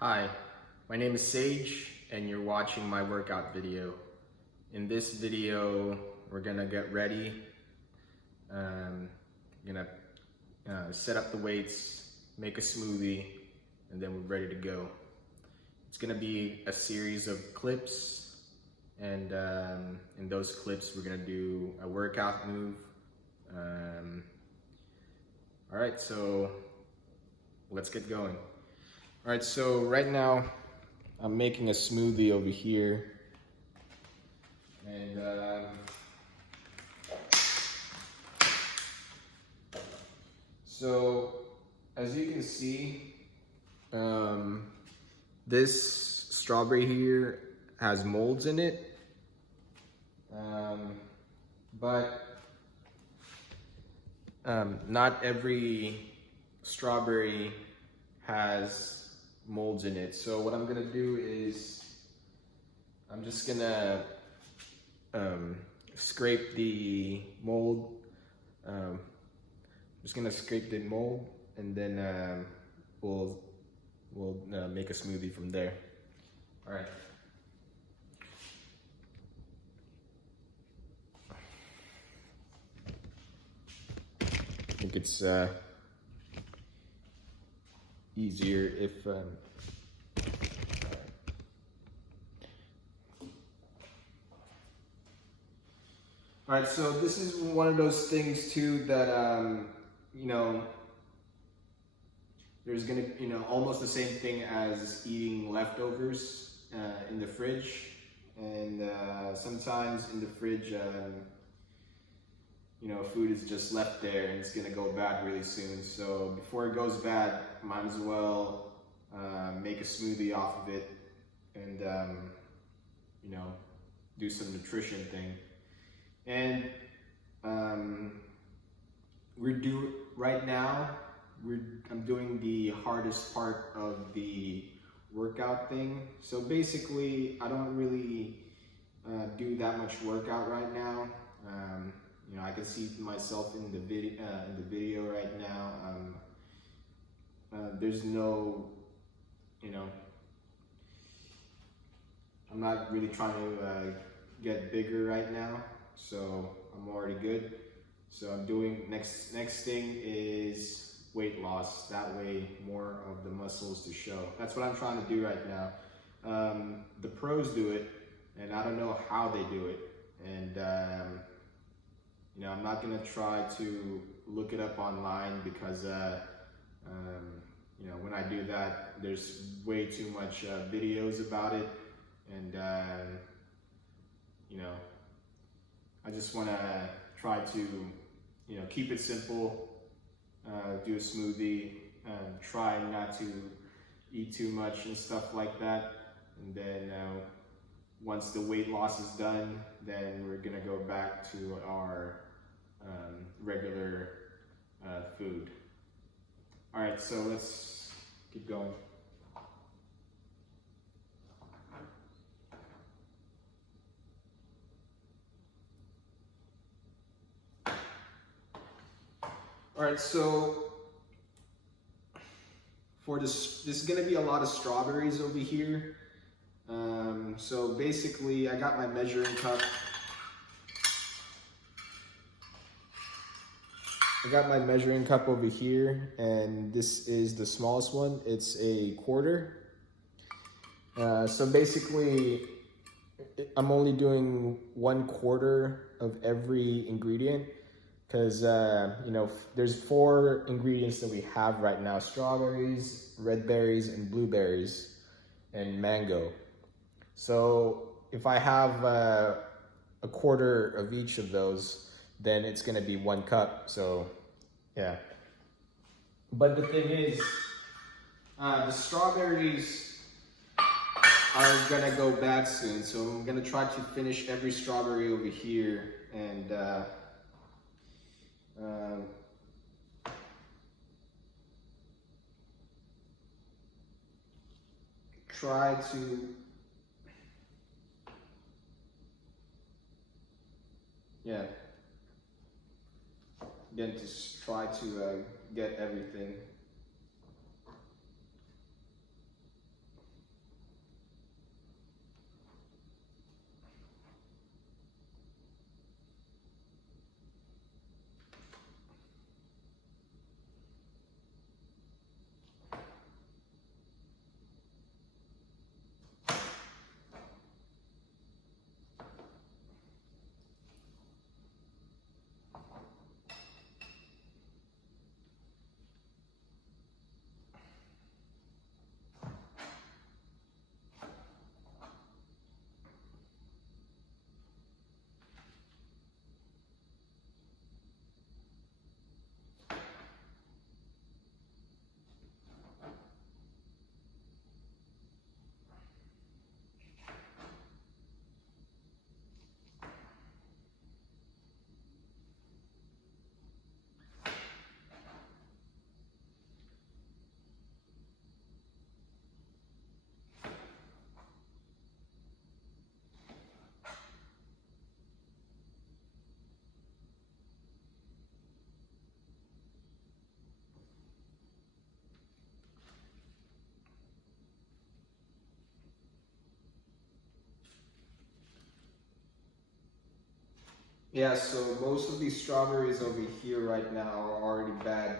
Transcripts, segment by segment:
Hi, my name is Sage and you're watching my workout video. In this video, we're gonna get ready, gonna set up the weights, make a smoothie, and then we're ready to go. It's gonna be a series of clips, and in those clips, we're gonna do a workout move. All right, so let's get going. All right, so right now I'm making a smoothie over here, and so as you can see, this strawberry here has molds in it, but not every strawberry has molds in it. So what I'm gonna do is I'm just gonna scrape the mold. Just gonna scrape the mold, and then we'll make a smoothie from there. All right. I think it's easier if all right, so this is one of those things too that you know, there's gonna, almost the same thing as eating leftovers in the fridge, and sometimes in the fridge, food is just left there and it's gonna go bad really soon. So before it goes bad, might as well make a smoothie off of it, and do some nutrition thing. And right now, I'm doing the hardest part of the workout thing. So basically, I don't really do that much workout right now. I can see myself in the video right now. There's no, I'm not really trying to get bigger right now, so I'm already good. So I'm doing next thing is weight loss. That way, more of the muscles to show. That's what I'm trying to do right now. The pros do it, and I don't know how they do it. And I'm not gonna try to look it up online because when I do that, there's way too much videos about it, and I just want to try to keep it simple, do a smoothie, try not to eat too much and stuff like that, and then once the weight loss is done, then we're gonna go back to our regular food. All right, so let's keep going. All right, so for this is gonna be a lot of strawberries over here. So basically, I got my measuring cup. I got my measuring cup over here, and this is the smallest one. It's a quarter. So basically, I'm only doing 1/4 of every ingredient, because there's 4 ingredients that we have right now: strawberries, red berries, and blueberries, and mango. So if I have a quarter of each of those, then it's gonna be 1 cup. So yeah. But the thing is, the strawberries are gonna go bad soon. So I'm gonna try to finish every strawberry over here, and try to, again, just try to get everything. Yeah, so most of these strawberries over here right now are already bad.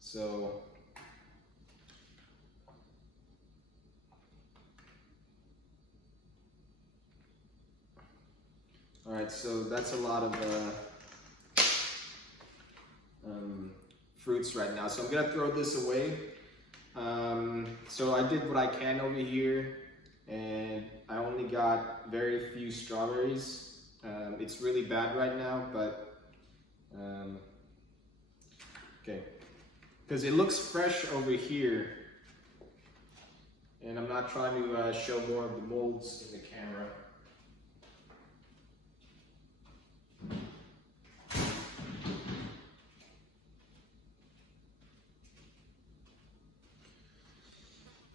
So all right, so that's a lot of fruits right now. So I'm gonna throw this away. So I did what I can over here, and I only got very few strawberries. It's really bad right now, but okay, because it looks fresh over here, and I'm not trying to show more of the molds in the camera.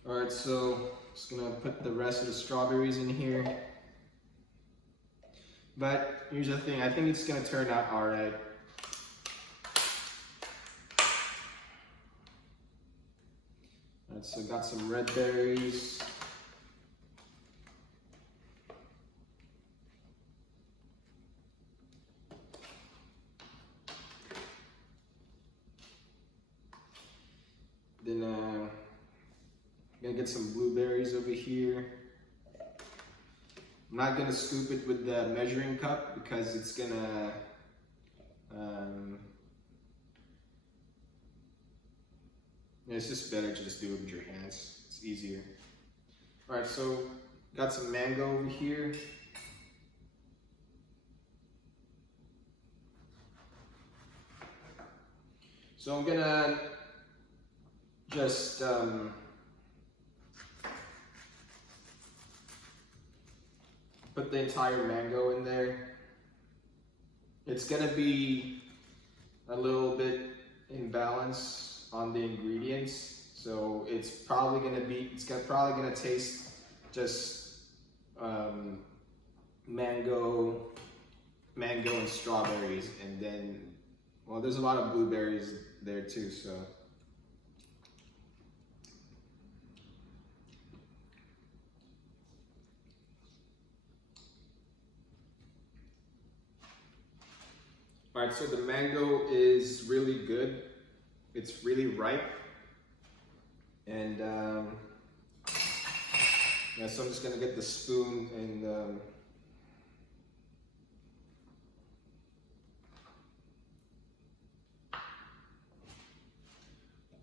All right, so just gonna put the rest of the strawberries in here. But here's the thing, I think it's gonna turn out all right. All right, so got some red berries. Then I'm gonna get some blueberries over here. I'm not gonna scoop it with the measuring cup because it's gonna it's just better to just do it with your hands. It's easier. All right, so got some mango over here. So I'm gonna just put the entire mango in there. It's gonna be a little bit imbalance on the ingredients, so it's probably gonna taste just mango and strawberries, and then well, there's a lot of blueberries there too, so. All right, so the mango is really good. It's really ripe. And yeah, so I'm just gonna get the spoon and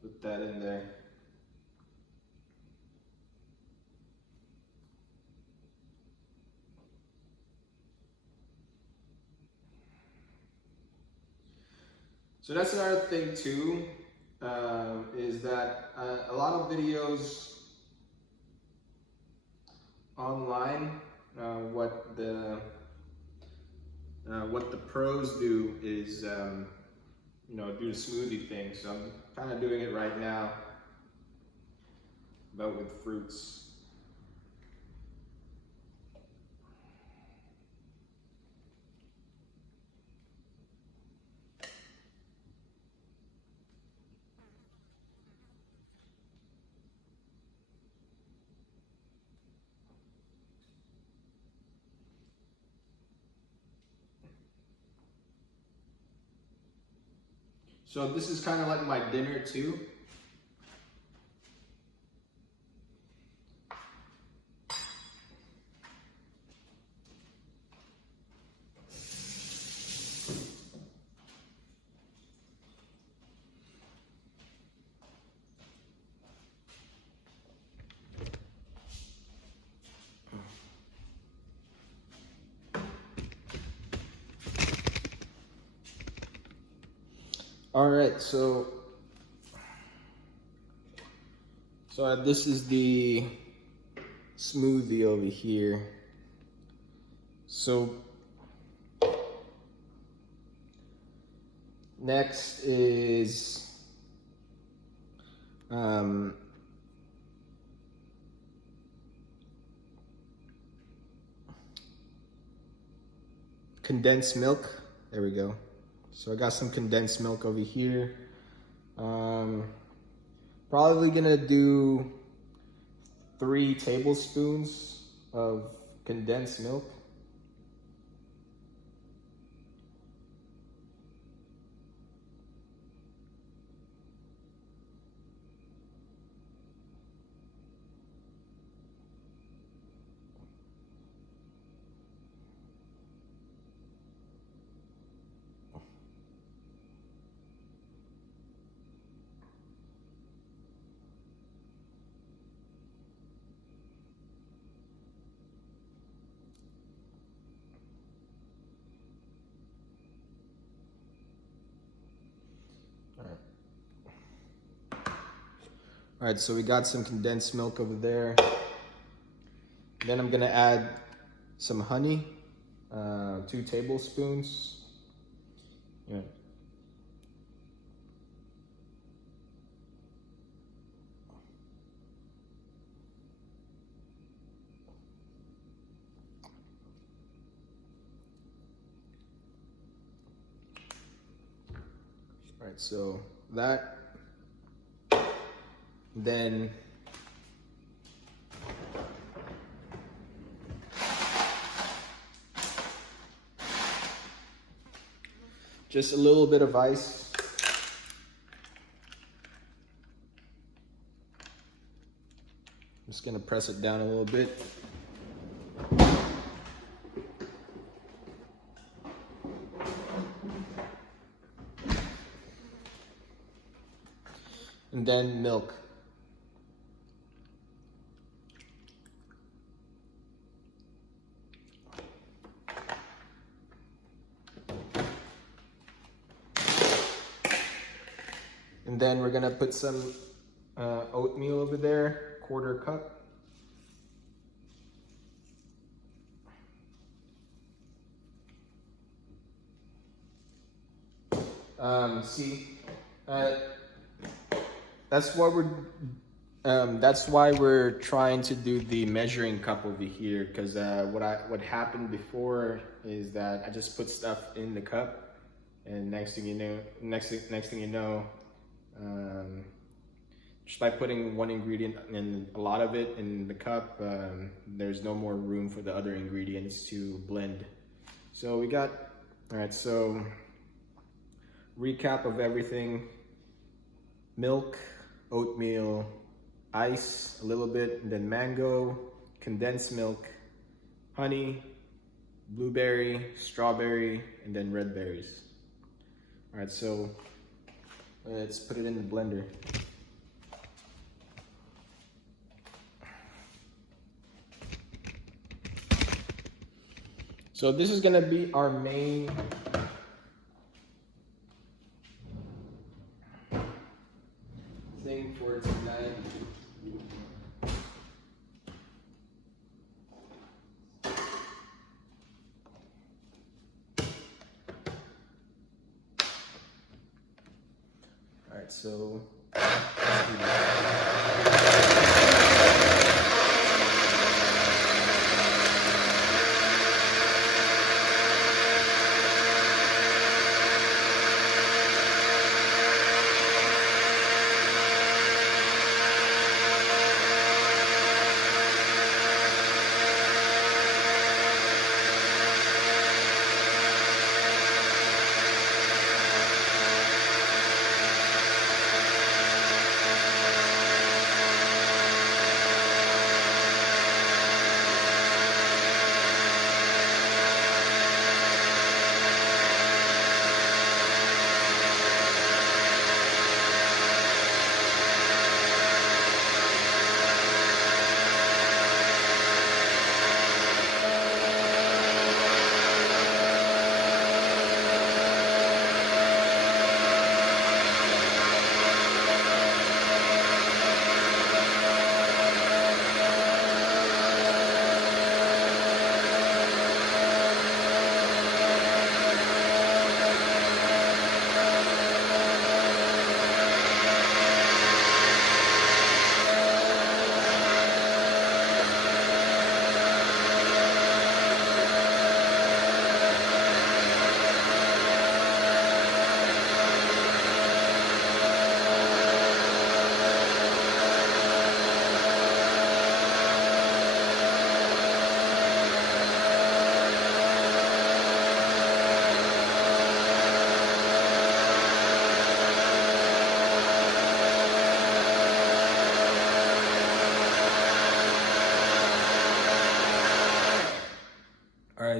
put that in there. So that's another thing too, is that a lot of videos online, what the pros do is, you know, do the smoothie thing. So I'm kind of doing it right now, but with fruits. So this is kind of like my dinner too. All right, so this is the smoothie over here. So next is condensed milk. There we go. So I got some condensed milk over here. Probably gonna do 3 tablespoons of condensed milk. All right, so we got some condensed milk over there. Then I'm gonna add some honey, 2 tablespoons. Yeah. All right, so that, then just a little bit of ice. I'm just gonna press it down a little bit. And then milk. And then we're gonna put some oatmeal over there, 1/4 cup. That's why we're trying to do the measuring cup over here, because what happened before is that I just put stuff in the cup, and next thing you know, just by putting one ingredient and a lot of it in the cup, there's no more room for the other ingredients to blend. So we got, all right, so recap of everything: milk, oatmeal, ice a little bit, and then mango, condensed milk, honey, blueberry, strawberry, and then red berries. All right, so let's put it in the blender. So this is gonna be our main thing for tonight. All right, so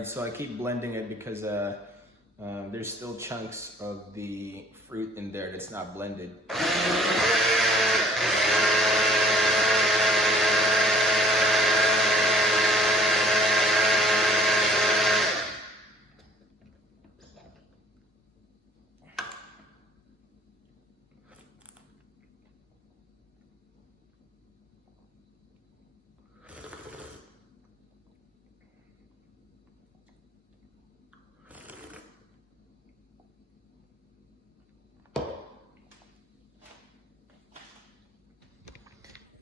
so I keep blending it because there's still chunks of the fruit in there that's not blended.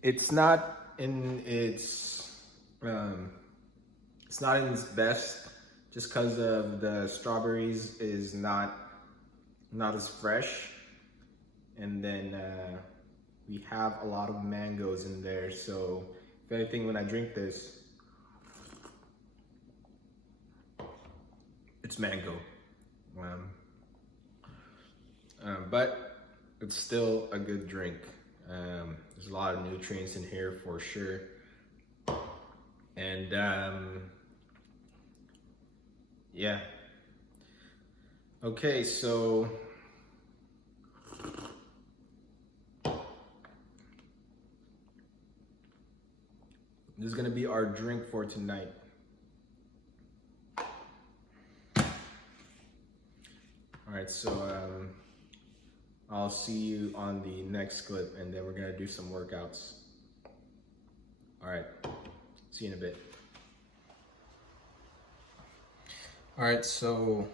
it's not in it's not in its best, just because of the strawberries is not as fresh, and then we have a lot of mangoes in there. So if anything, when I drink this, it's mango. But it's still a good drink. There's a lot of nutrients in here for sure. And yeah. Okay, so this is gonna be our drink for tonight. All right, so I'll see you on the next clip, and then we're gonna do some workouts. All right, see you in a bit. All right, so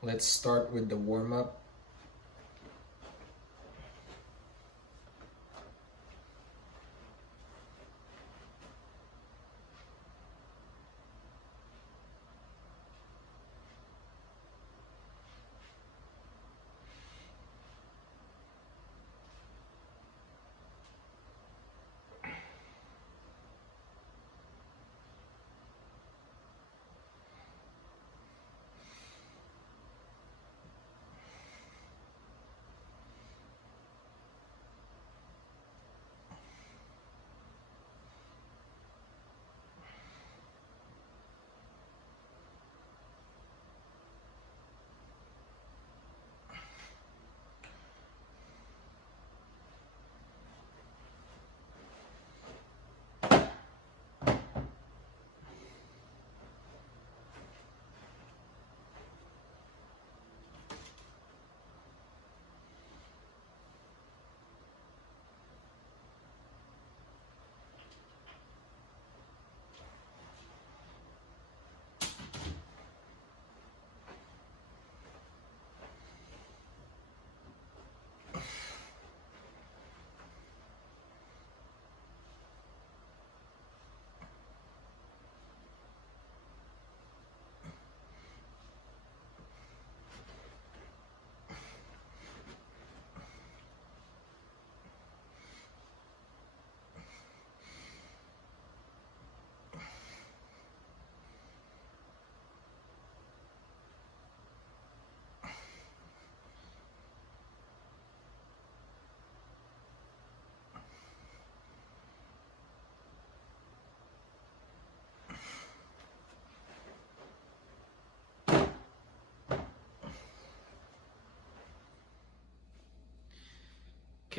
let's start with the warm-up.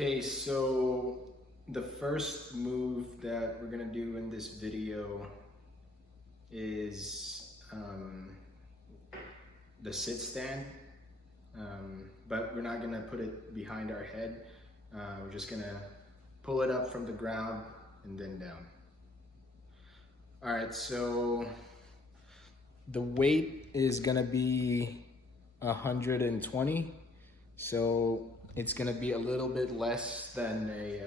Okay, so the first move that we're gonna do in this video is the sit stand, but we're not gonna put it behind our head. We're just gonna pull it up from the ground and then down. All right, so the weight is gonna be 120. So it's gonna be a little bit less than a,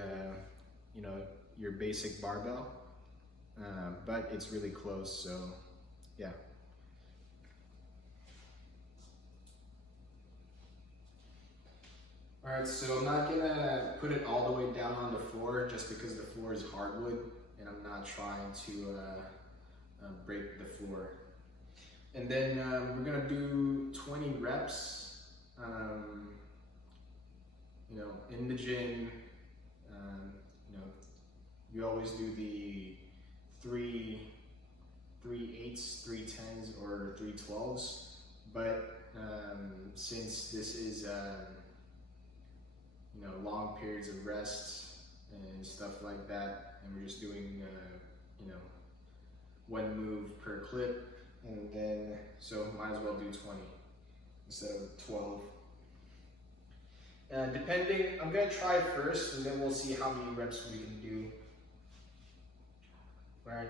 your basic barbell, but it's really close, so yeah. All right, so I'm not gonna put it all the way down on the floor just because the floor is hardwood and I'm not trying to break the floor. And then we're gonna do 20 reps. In the gym, you always do the 3/8s, 3/10s, or 3/12s. But since this is long periods of rest and stuff like that, and we're just doing one move per clip, and then so might as well do 20 instead of 12. Depending, I'm gonna try first, and then we'll see how many reps we can do. All right.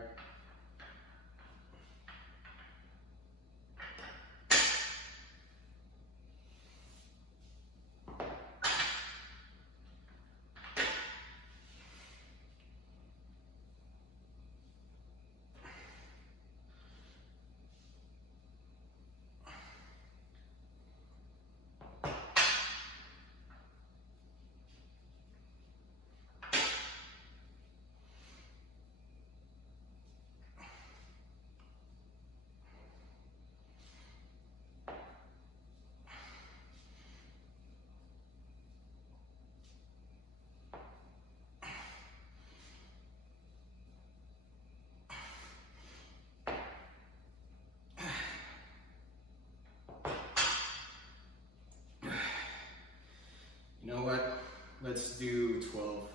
let's do 12.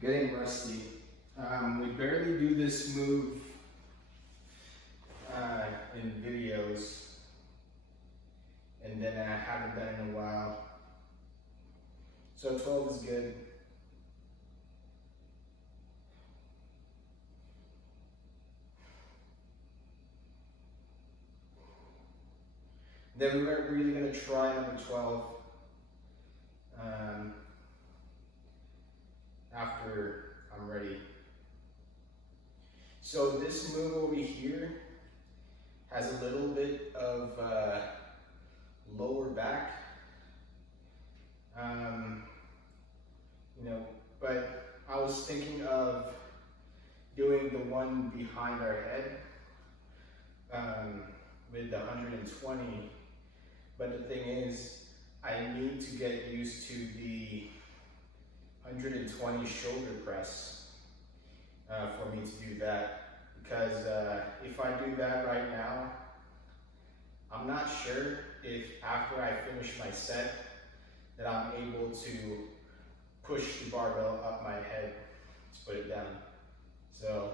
Getting rusty. We barely do this move in videos, and then I haven't done it in a while. So 12 is good. Then we're really gonna try number 12 after I'm ready. So this move over here has a little bit of lower back, you know, but I was thinking of doing the one behind our head with the 120, but the thing is, I need to get used to the 120 shoulder press for me to do that. Because if I do that right now, I'm not sure if after I finish my set that I'm able to push the barbell up my head to put it down. So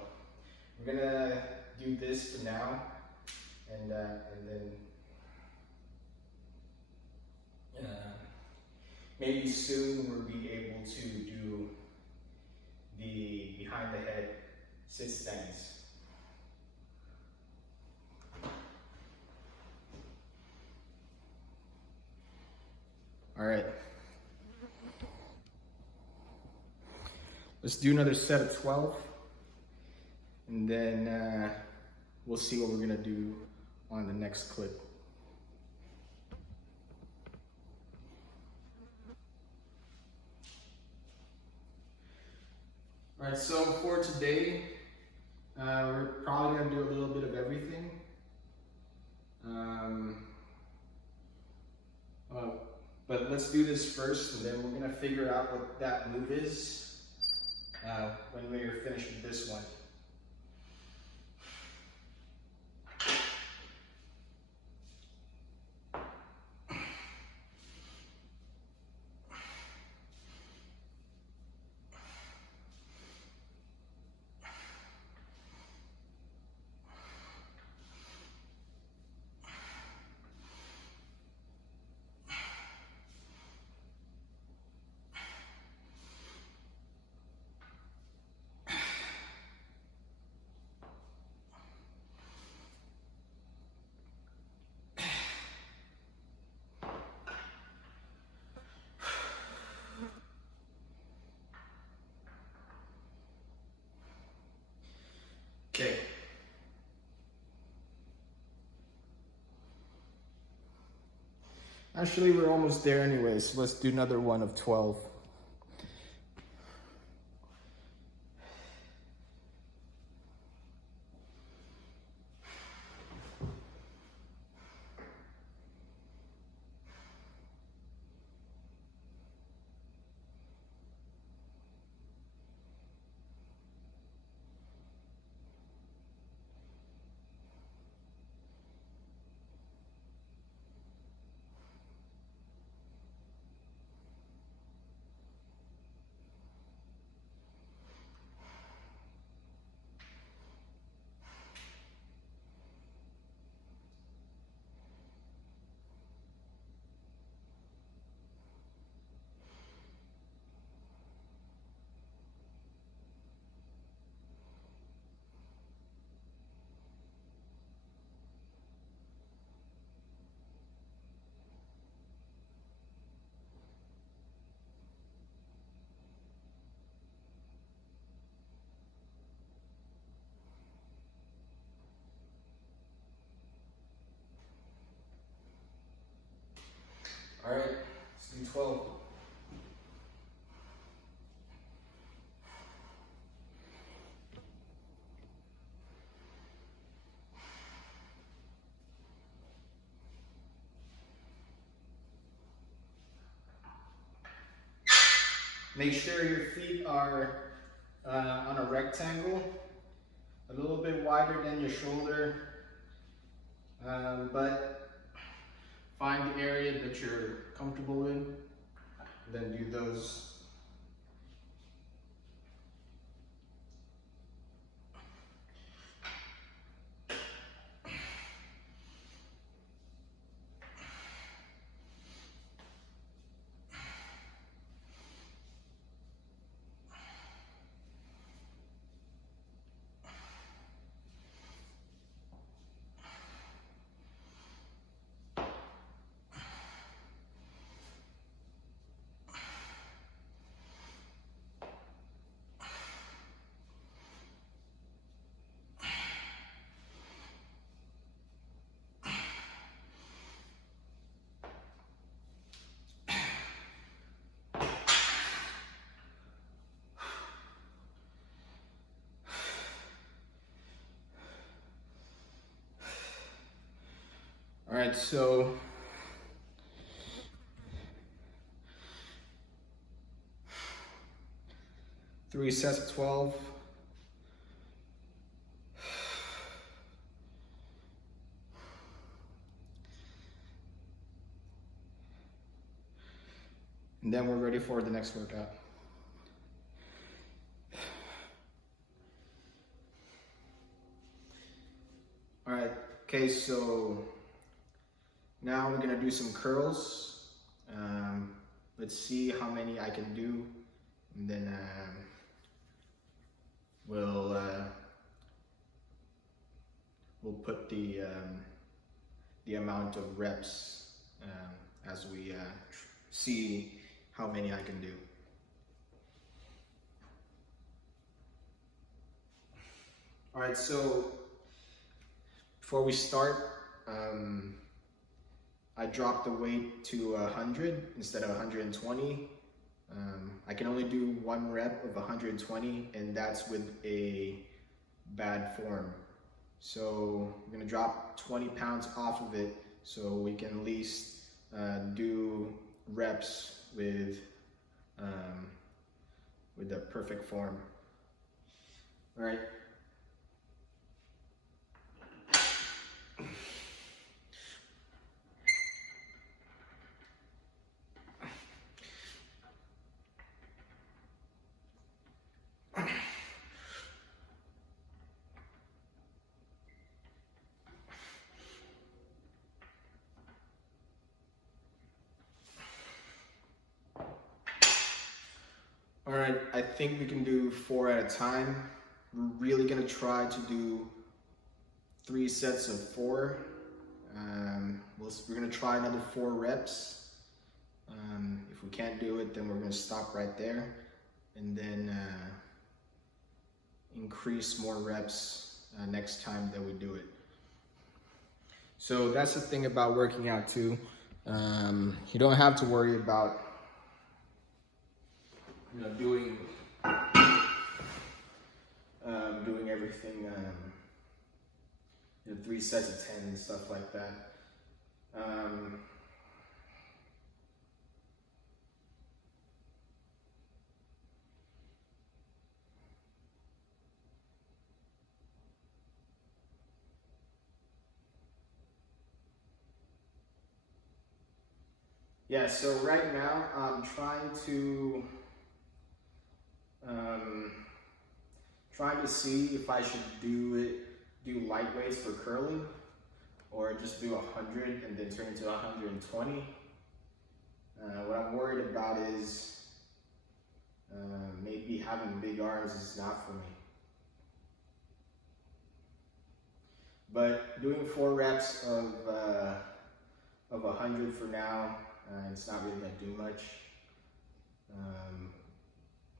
we're gonna do this for now, and then maybe soon we'll be able to do the behind the head sit stands. All right. Let's do another set of 12, and then we'll see what we're gonna do on the next clip. All right, so for today, we're probably gonna do a little bit of everything. But let's do this first, and then we're gonna figure out what that move is when we're finished with this one. Okay. Actually, we're almost there anyway, so let's do another one of 12. Make sure your feet are on a rectangle, a little bit wider than your shoulder, but find the area that you're comfortable in, then do those. All right, so three sets of 12. And then we're ready for the next workout. All right, okay, so now we're gonna do some curls. Let's see how many I can do, and then we'll put the amount of reps as we see how many I can do. All right, so before we start, I dropped the weight to 100 instead of 120. I can only do one rep of 120, and that's with a bad form. So I'm gonna drop 20 pounds off of it so we can at least do reps with the perfect form. All right. All right, I think we can do 4 at a time. We're really gonna try to do 3 sets of 4. We're gonna try another 4 reps. If we can't do it, then we're gonna stop right there, and then increase more reps next time that we do it. So that's the thing about working out too. You don't have to worry about doing everything 3 sets of 10 and stuff like that. Yeah, so right now I'm trying to see if I should do light weights for curling, or just do 100 and then turn into 120. What I'm worried about is maybe having big arms is not for me. But doing 4 reps of 100 for now, it's not really gonna do much.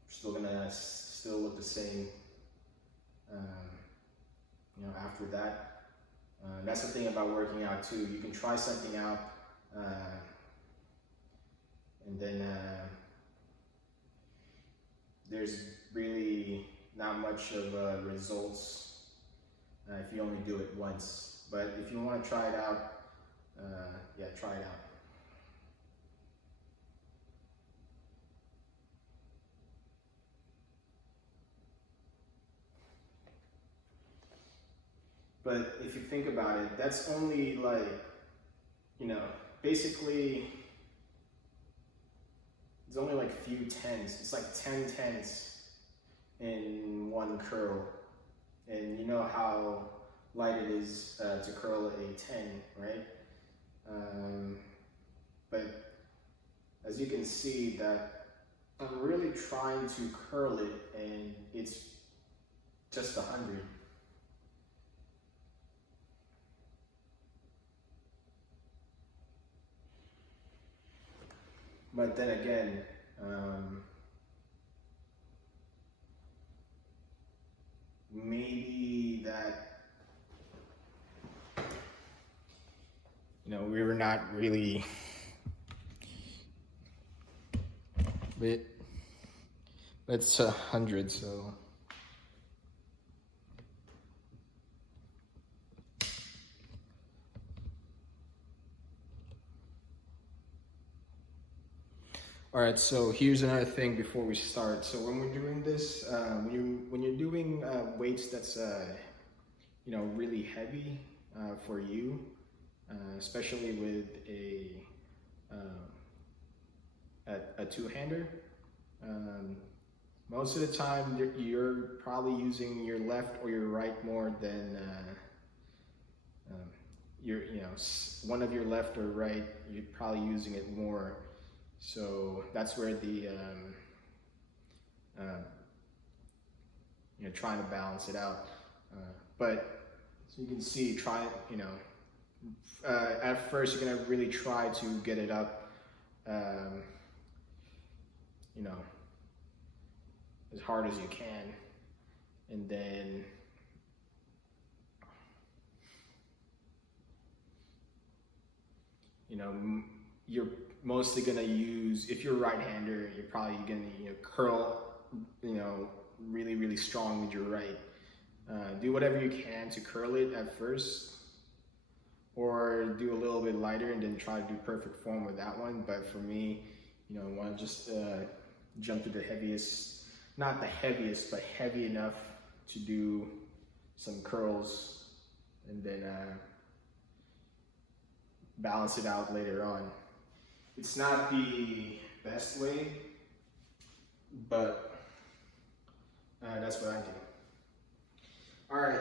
Still gonna look the same, after that. That's the thing about working out too. You can try something out, and then there's really not much of results if you only do it once. But if you want to try it out, yeah, try it out. But if you think about it, that's only like, you know, basically, it's only like a few tenths. It's like 10 tenths in one curl. And you know how light it is to curl a 10, right? But as you can see that I'm really trying to curl it and it's just 100. But then again, maybe that, you know, we were not really, but it's 100, so. All right, so here's another thing before we start. So when we're doing this, when you're doing weights that's you know, really heavy for you, especially with a two-hander, most of the time you're probably using your left or your right more than you know, one of your left or right. You're probably using it more. So that's where the you know, trying to balance it out. But so you can see, try, you know, at first you're gonna really try to get it up, you know, as hard as you can, and then you know, you're mostly gonna use, if you're a right-hander, you're probably gonna, you know, curl, you know, really, really strong with your right. Do whatever you can to curl it at first, or do a little bit lighter and then try to do perfect form with that one. But for me, you know, I want to just jump to the heaviest, not the heaviest, but heavy enough to do some curls, and then balance it out later on. It's not the best way, but that's what I do. All right,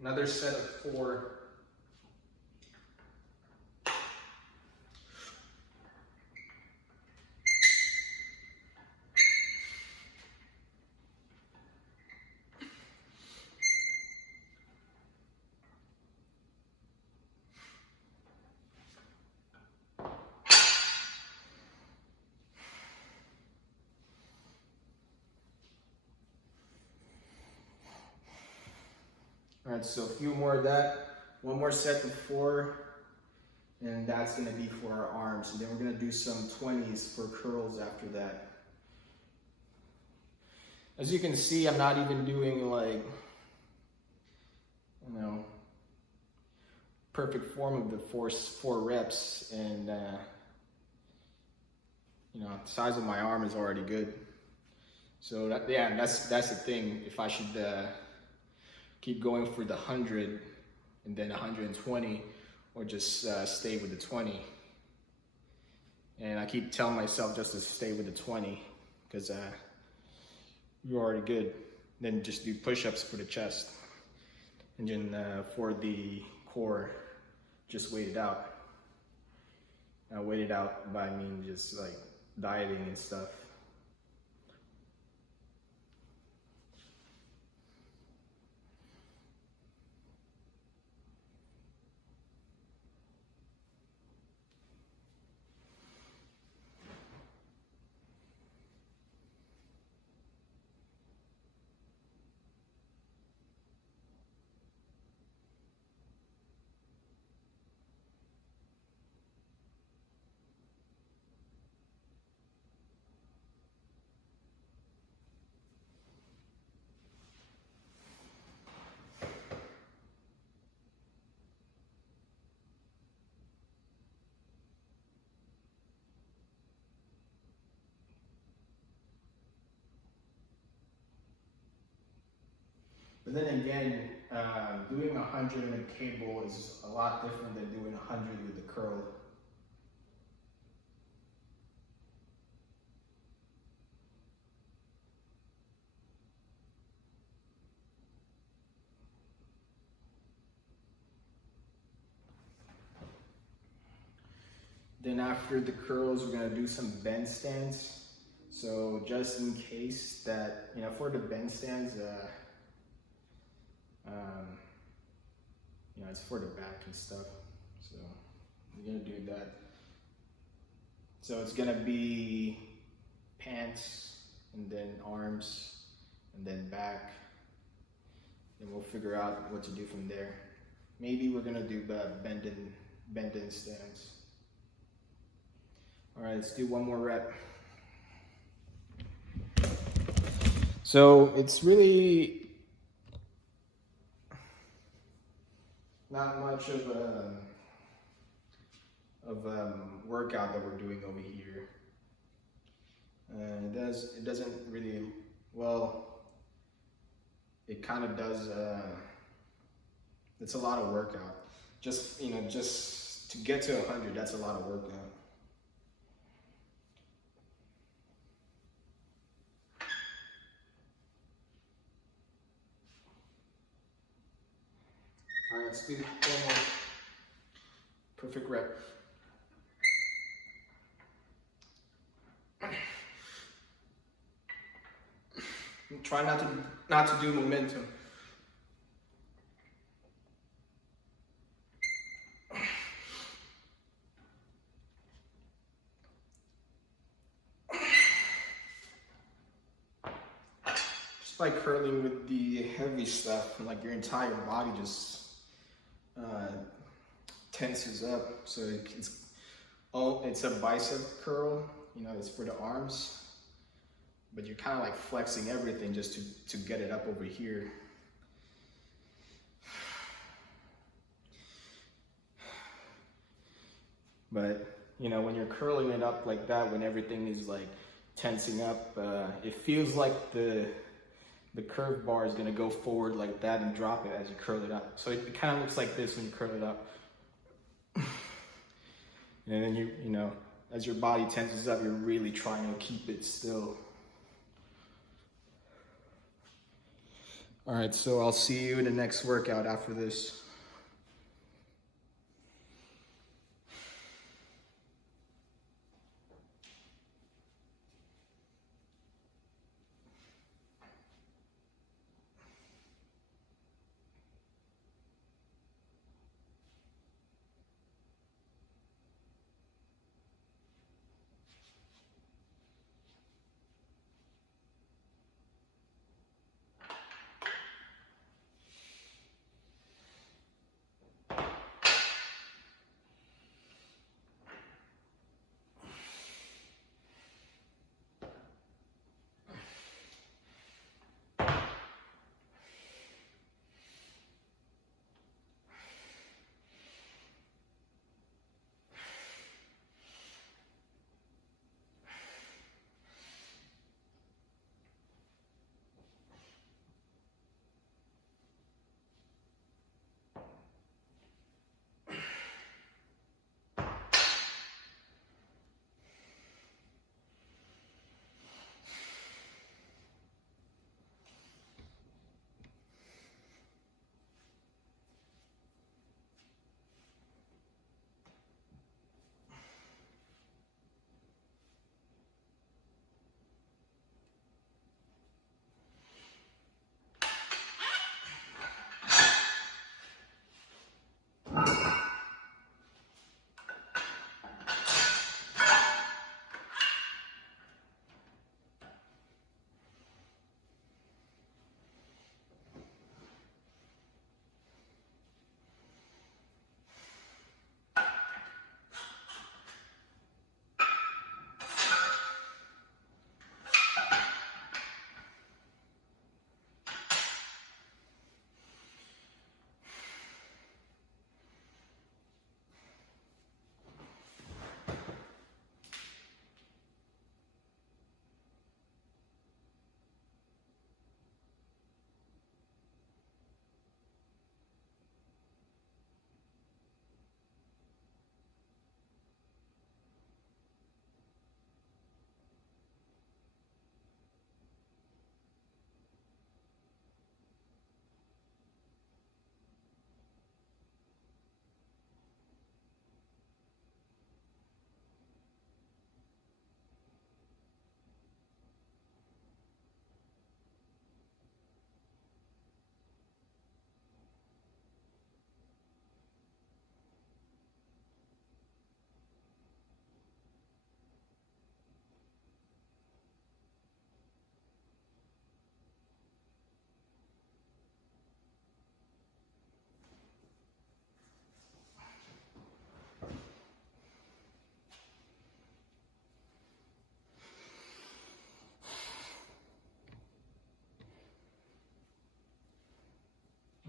another set of 4. All right, so a few more of that. One more set of 4, and that's gonna be for our arms. And then we're gonna do some 20s for curls after that. As you can see, I'm not even doing like, you know, perfect form of the 4 reps, and you know, the size of my arm is already good. So that, yeah, that's the thing. If I should keep going for the 100 and then 120, or just stay with the 20. And I keep telling myself just to stay with the 20 because you're already good. Then just do push-ups for the chest, and then for the core, just wait it out. Wait it out by, I mean, just like dieting and stuff. But then again, doing 100 in a cable is a lot different than doing 100 with the curl. Then after the curls, we're gonna do some bend stands. So just in case that, you know, for the bend stands, you know, it's for the back and stuff. So we're gonna do that. So it's gonna be pants and then arms and then back. Then we'll figure out what to do from there. Maybe we're gonna do bend-in stands. All right, let's do one more rep. So it's really not much of a workout that we're doing over here. It doesn't really, well, it kind of does, it's a lot of workout. Just, you know, just to get to 100, that's a lot of workout. All right, let's do one more. Perfect rep. Try not to do momentum. Just by curling with the heavy stuff, like your entire body just tenses up. So it's a bicep curl, you know, it's for the arms, but you're kind of like flexing everything just to get it up over here. But, you know, when you're curling it up like that, when everything is like tensing up, it feels like the curved bar is gonna go forward like that and drop it as you curl it up. So it kind of looks like this when you curl it up. And then you know, as your body tenses up, you're really trying to keep it still. All right, so I'll see you in the next workout after this.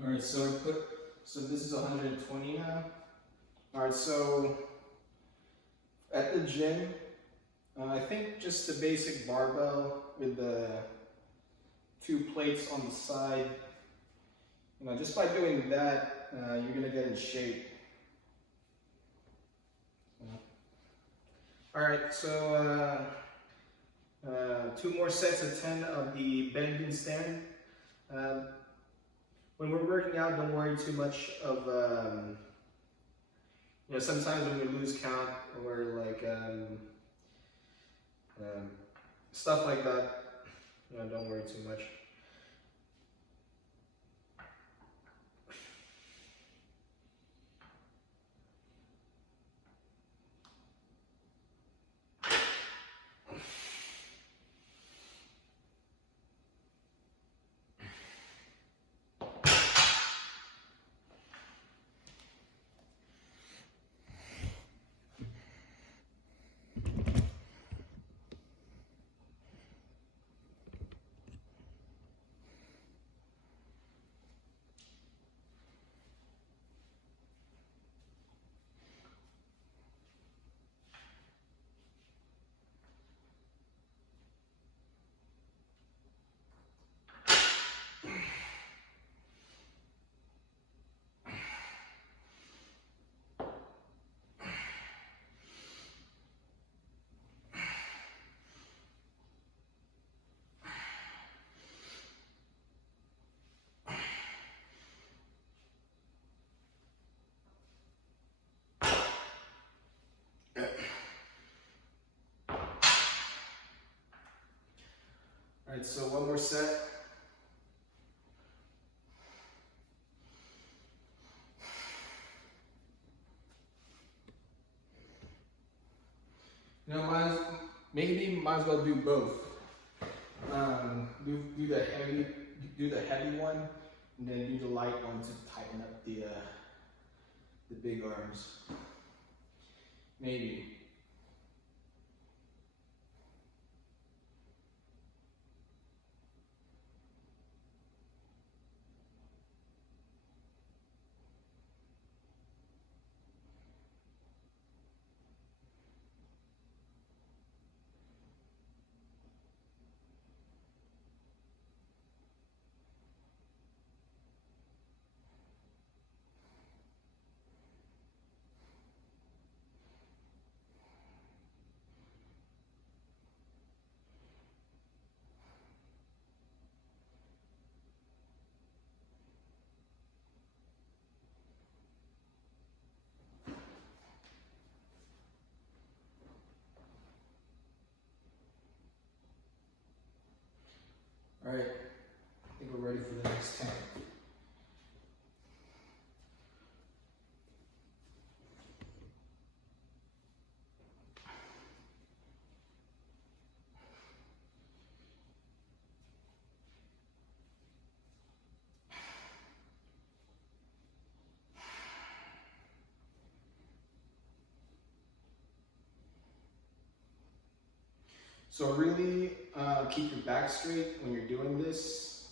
All right, so this is 120 now. All right, so at the gym, I think just the basic barbell with the 2 plates on the side, you know, just by doing that, you're gonna get in shape. All right, so 2 more sets of 10 of the bending stand. When we're working out, don't worry too much of, you know, sometimes when we lose count or like stuff like that, you know, don't worry too much. All right, so 1 more set. You know, might as well do both. Do the heavy one, and then do the light one to tighten up the big arms. Maybe. All right, I think we're ready for the next 10. So really keep your back straight when you're doing this.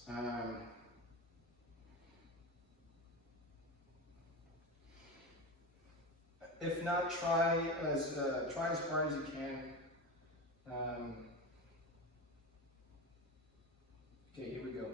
If not, try as hard as you can. Okay, here we go.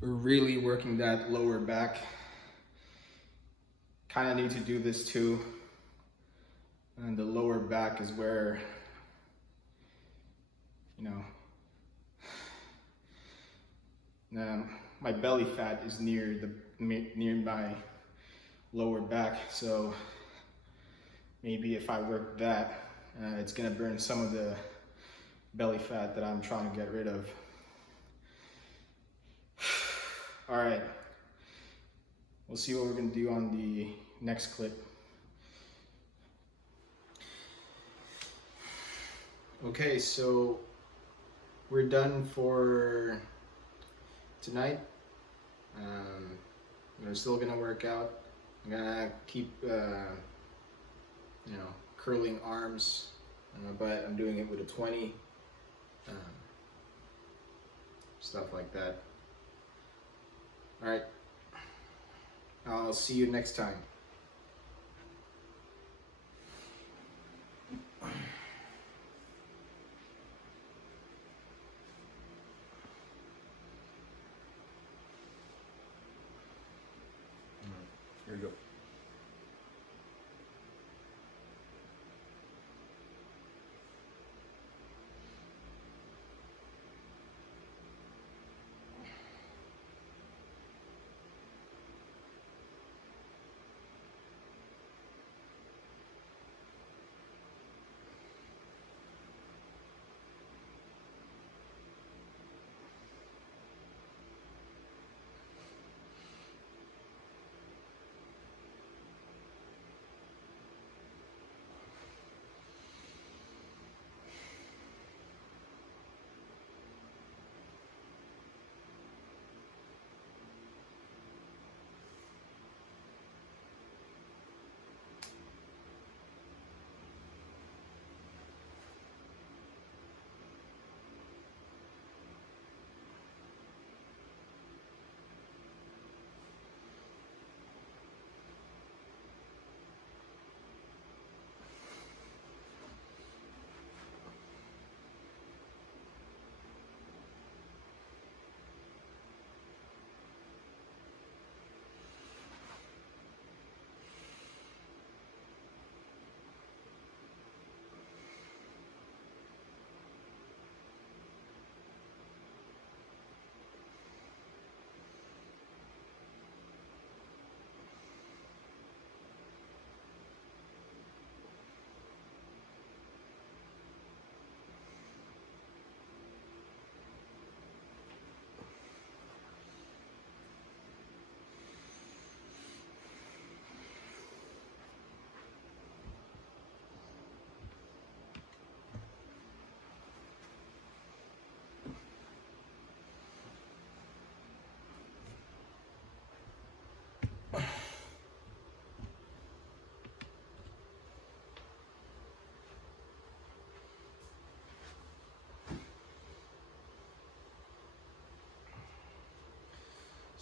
We're really working that lower back. Kind of need to do this too. And the lower back is where, you know, my belly fat is near my lower back, so maybe if I work that, it's gonna burn some of the belly fat that I'm trying to get rid of. All right, we'll see what we're gonna do on the next clip. Okay, so we're done for tonight. I'm still gonna work out. I'm gonna keep, curling arms, but I'm doing it with a 20, stuff like that. All right, I'll see you next time. Here we go.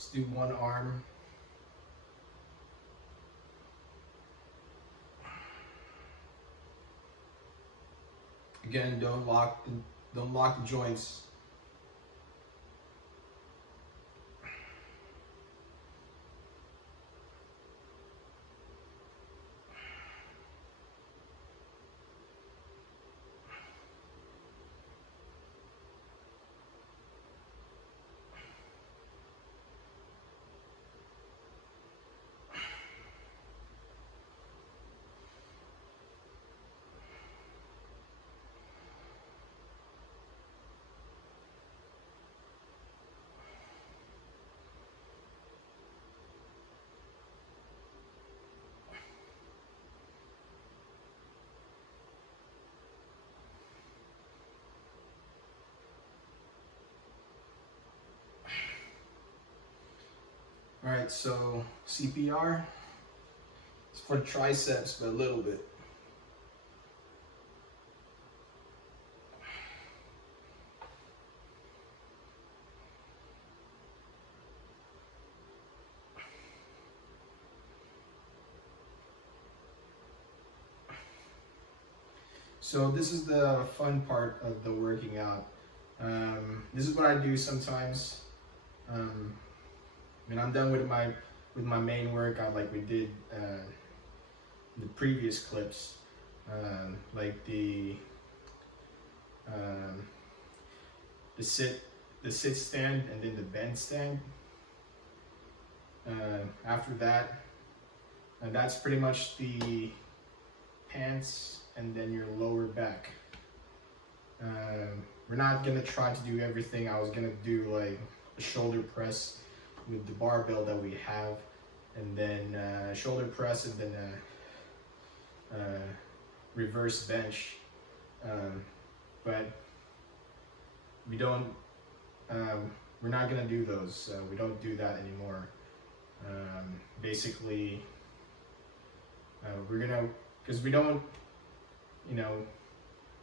Let's do one arm. Again, don't lock the joints. All right, so CPR, it's for triceps, but a little bit. So this is the fun part of the working out. This is what I do sometimes. When I'm done with my main workout, like we did the previous clips, like the sit stand and then the bend stand. After that, that's pretty much the pants and then your lower back. We're not gonna try to do everything. I was gonna do like a shoulder press with the barbell that we have, and then shoulder press, and then reverse bench. But we don't. We're not gonna do those. We don't do that anymore. Basically, we're gonna, because we don't, you know,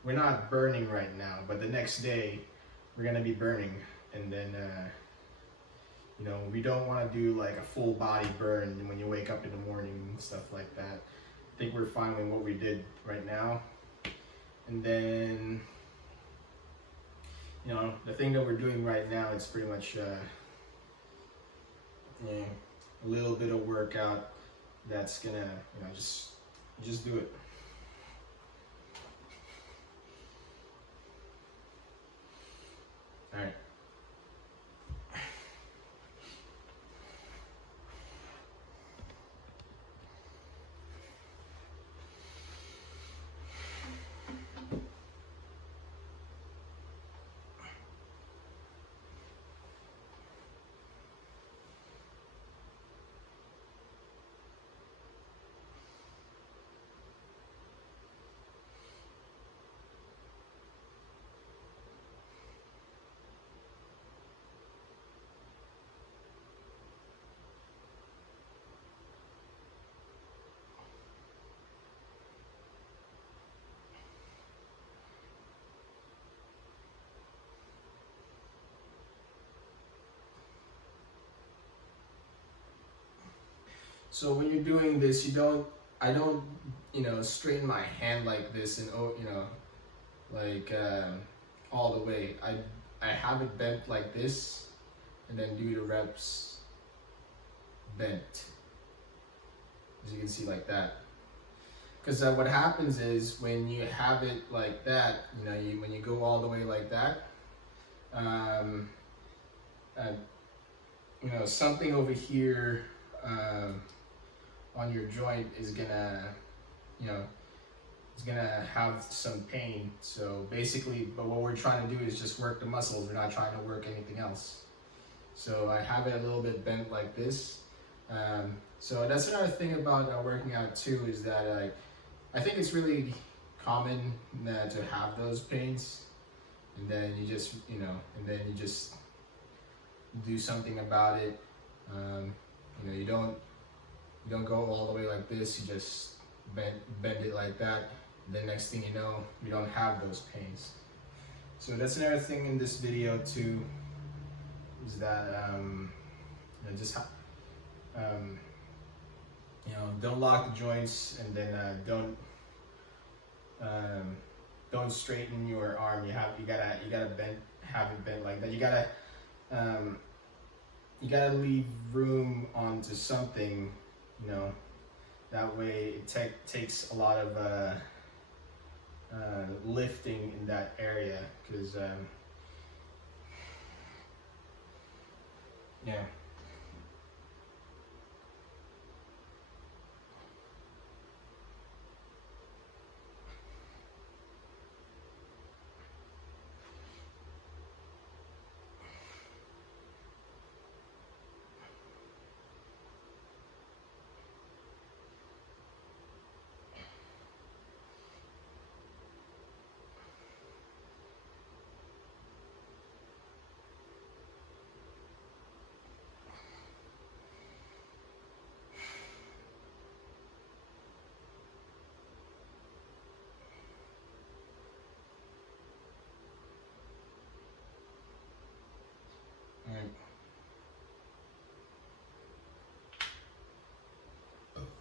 we're not burning right now, but the next day we're gonna be burning, and then you know, we don't want to do like a full body burn when you wake up in the morning and stuff like that. I think we're fine with what we did right now. And then, you know, the thing that we're doing right now, it's pretty much a little bit of workout that's gonna, you know, just do it. All right. So when you're doing this, I don't, you know, straighten my hand like this and, you know, like all the way. I have it bent like this, and then do the reps bent, as you can see, like that. Because what happens is when you have it like that, you know, when you go all the way like that, you know, something over here on your joint is gonna, you know, it's gonna have some pain. So basically, but what we're trying to do is just work the muscles. We're not trying to work anything else. So I have it a little bit bent like this. So that's another thing about working out too, is that I think it's really common to have those pains, and then you just, you know, and then you just do something about it. You know, you don't go all the way like this. You just bend it like that. The next thing you know, you don't have those pains. So that's another thing in this video too, is that you know, just you know, don't lock the joints, and then don't straighten your arm. You gotta have it bent like that. You gotta leave room onto something, you know. That way it takes a lot of lifting in that area, because yeah.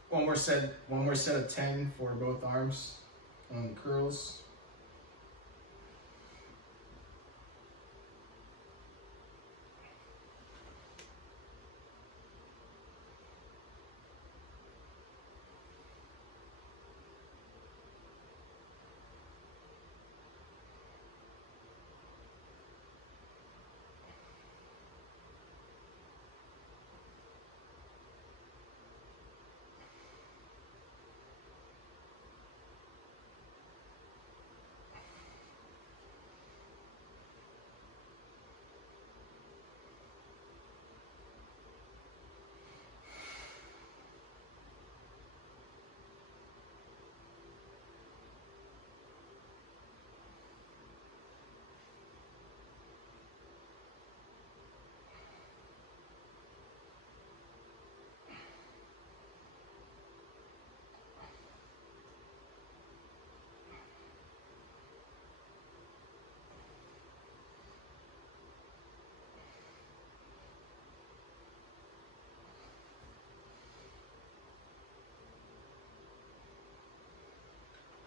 One more set of 10 for both arms on the curls.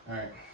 All right.